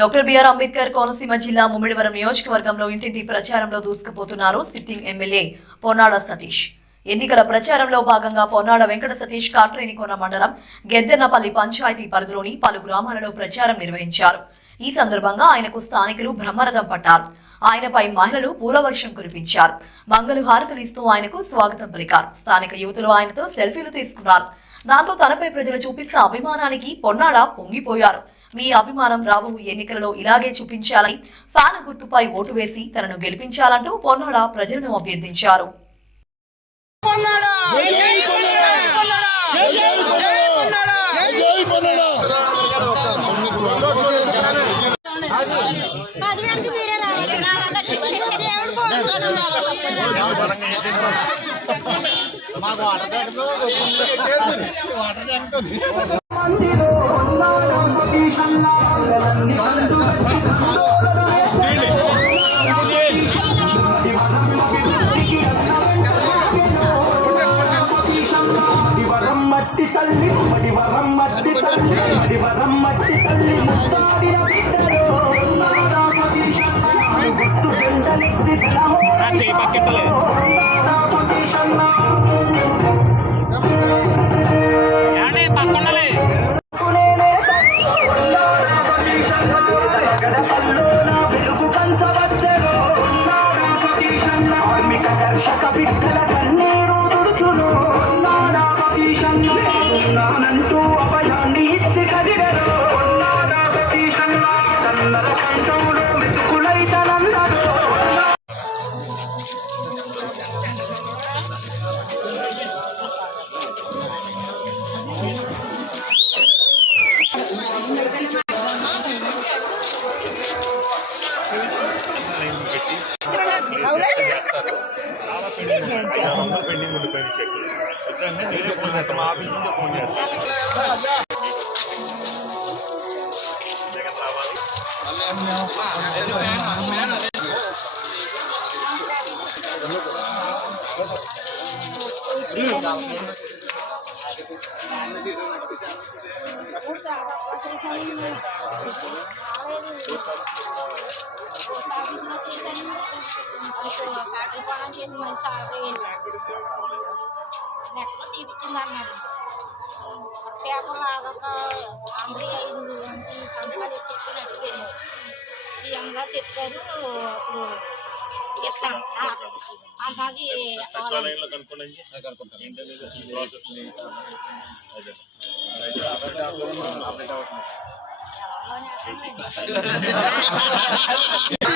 Doctor BR Ambedkar Konaseema జిల్లా ముమ్మిడివరం నియోజకవర్గంలో ఇంటింటి ప్రచారంలో దూసుకుపోతున్నారు సిట్టింగ్ ఎమ్మెల్యే పొన్నాడ సతీష్. ఎన్నికల ప్రచారంలో భాగంగా పొన్నాడ వెంకట సతీష్ కాట్రేనికోన మండలం గెద్దెన్నపల్లి పంచాయతీ పరిధిలోని పలు గ్రామాలలో ప్రచారం నిర్వహించారు. ఈ సందర్భంగా ఆయనకు స్థానికులు బ్రహ్మరథం పట్టారు. ఆయనపై మహిళలు పూలవర్షం కురిపించారు. మంగళ హారతులు ఇస్తూ ఆయనకు స్వాగతం పలికారు. స్థానిక యువతులు ఆయనతో సెల్ఫీలు తీసుకున్నారు. దాంతో తనపై ప్రజలు చూపిస్తున్న అభిమానానికి పొన్నాడ పొంగిపోయారు. మీ అభిమానం రాబోవు ఎన్నికలలో ఇలాగే చూపించాలని ఫ్యాన్ గుర్తుపై ఓటు వేసి తనను గెలిపించాలంటూ పొన్నాడ ప్రజలను అభ్యర్థించారు. పొన్నాడా పొన్నాడా పొన్నాడా పదివేలకి మీరే రావాలి రావాలంటే దేవుడు కోరుకోవాలి మట్టి తల్లి మడివరం మట్టి తల్లి బిడ్డలో గుర్తు తుడుచును. నాదా సతీశన్న నానంటూ అభయాన్ని ఇచ్చి చాలా పెండింగ్ ఉంది. ఐదు వందలు పెండింగ్ ఉండిపోయింది చెక్ నిజంగా నేనే ఫోన్ చేస్తాను మా ఆఫీస్ నుంచే ఫోన్ చేస్తాను జగన్ రావాలి నెట్లో తీపిచ్చింది పేపర్లు ఆగక ఆంధ్రీయ ఐదు సంతకాలు ఎత్తుకుని అడిగాను సీఎం గారు చెప్తారు అప్పుడు అన్నది కనుక్కోండి Oh, yeah.